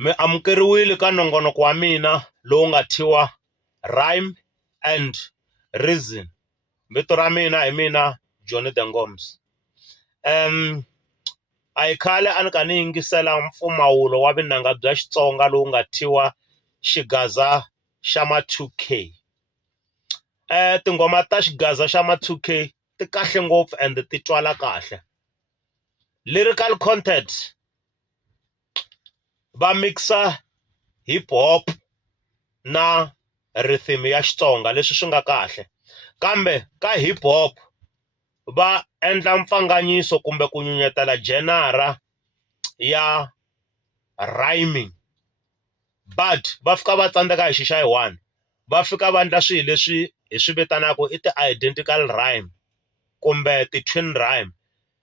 Mi amukeriwile ka nongonoko wa mina lowu nga thyiwa Rhyme and Reason. Vito ra mina hi mina Johnny the Ngoms. A hi khale a ni kha ni yingisela mpfumawulo wa vunanga bya Xitsonga lowu nga thyiwa Xigaza xa ma 2K. Tinghoma ta Xigaza xa ma 2K ti kahle ngopfu and ti twala kahle. Lyrical content va mixa hip hop na rhythm ya Xitsonga leswi swi nga kahle, kambe ka hip hop va endla mpfanganyiso kumbe ku nyunyetela genre ya rhyming, but va fika va tsandzeka hi xixa hi one. Va fika va endla swilo leswi hi swi vitanaka i ti-identical rhyme kumbe ti-twin rhyme,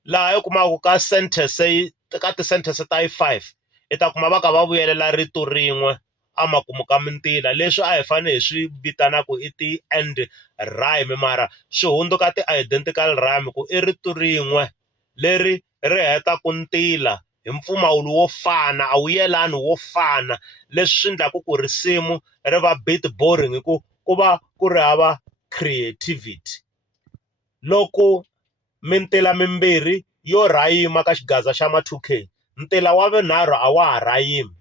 laha u kumaka ka ka ti-sentence ta yi 5 i ta kuma va kha va vuyelela rito rin'we amakumu ka mintila, leswi a hi fanele hi swi vitanaka i ti-end rhyme, mara swi hundzuka ti-identical rhyme ku i rito rin'we leri ri hetaku ntila hi mpfumawulo wo fana, a wu yelani wo fana, leswi swi endlaku ku risimu ri va bit boring hi ku va ku ri hava creativity. Loko mintila mimbirhi yo rhayima ka Xigaza xa ma 2K, ntila wa vunharhu a wa ha rhayimi,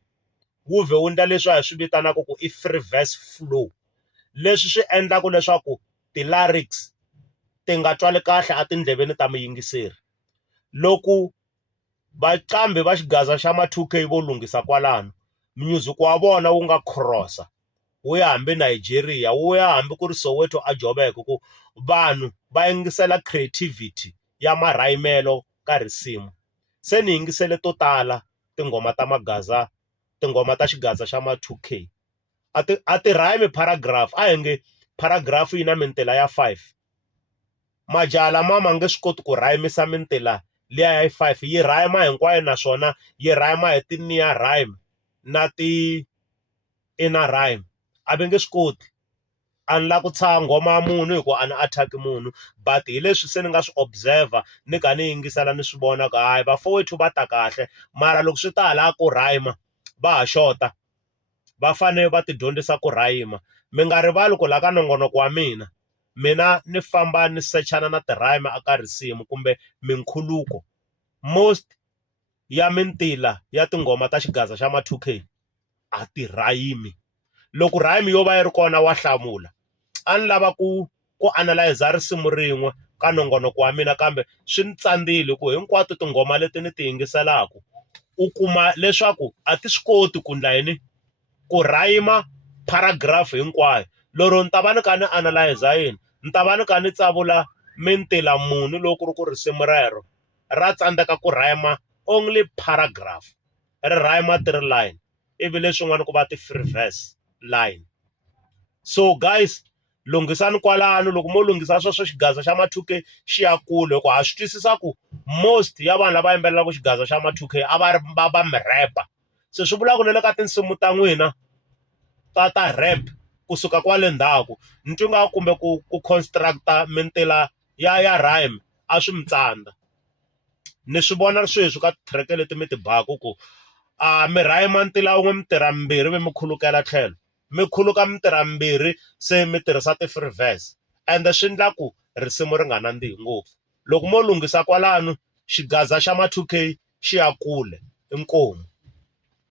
wu vhe wu endla leswi hi swi vitanaka ku i free verse flow, leswi swi endlaka leswaku ti-lyrics ti nga twali kahle etindleveni ta muyingiseri. Loko vaqambi va Xigaza xa ma 2K vo lunghisa kwalano, music wa vona wu nga cross-a wu ya hambi Nigeria, wu ya hambi ku ri Soweto a Joburg, ku vanhu va yingisela creativity ya marhayimelo ka risimu. Se ni yingisele to tala tinghoma ta Xigaza xa ma 2K, a ti rhayimi paragraph, a hi nge paragraph yi na mintila ya 5, majaha lama ma nge swi koti ku rhayimisa mintila liya ya 5, yi rhayima hinkwayo naswona yi rhayima hi ti-near rhyme na ti-inner rhyme, a va nge swi koti. A ni la ku tshaha nghoma ya munhu hi ku a ni attack-i munhu, but hi leswi se ni nga swi observer ni kha ni yingisela ni swi vona ku hayi vafowethu va ta kahle, mara loko swi ta hala ku rhayima va ha xota. Va fanele va ti dyondzisa ku rhayima. Mi nga rivali ku la ka nongonoko wa mina ni famba ni sechana na ti-rhyme aka risimu kumbe minkhuluko. Most ya mintila ya tinghoma ta Xigaza xa ma 2K a ti rhayimi. Loko rhyme yo va yi ri kona wa hlamula, a ni lava ku analyze risimu rin'we ka nongonoko wa mina, kambe swi ni tsandzile ku hinkwato tinghoma leti ni ti yingiselaka u kuma leswaku a ti swi koti ku ndla yini ku rhayima paragraph hinkwayo. Lero ni ta va ni kha ni analyze yini, ni ta va ni kha ni tsavula mintila muni loko ku ri ku risimu rero ra tsandzeka ku rhayima only paragraph, ri rhayima 3 line, ivi leswin'wana ku va ti-free verse line. So guys, lunghisani kwalano, loko mo lunghisa sweswo Xigaza xa ma 2K xi ya kule, hi ku ha swi twisisa ku most ya vanhu lava yimbelelaka Xigaza xa ma 2K a va mi rap-a. Se swi vulaka na le ka tinsimu ta n'wina ta rap kusuka kwale ndzhaku ni twi nga kumbe ku construct-a mintila ya rhyme a swi mi tsandza. Ni swi vona sweswi ka track leti mi ti baku ku mi rhayima ntila wun'we mi tirha mimbirhi ivi mi khulukela tlhelo, mi khuluka mi tirha mimbirhi se mi tirhisa ti-free verse, ende swi endla ku risimu ri nga nandzihi ngopfu. Loko mo lunghisa kwalano Xigaza xa ma 2K xi ya kule. Inkomu.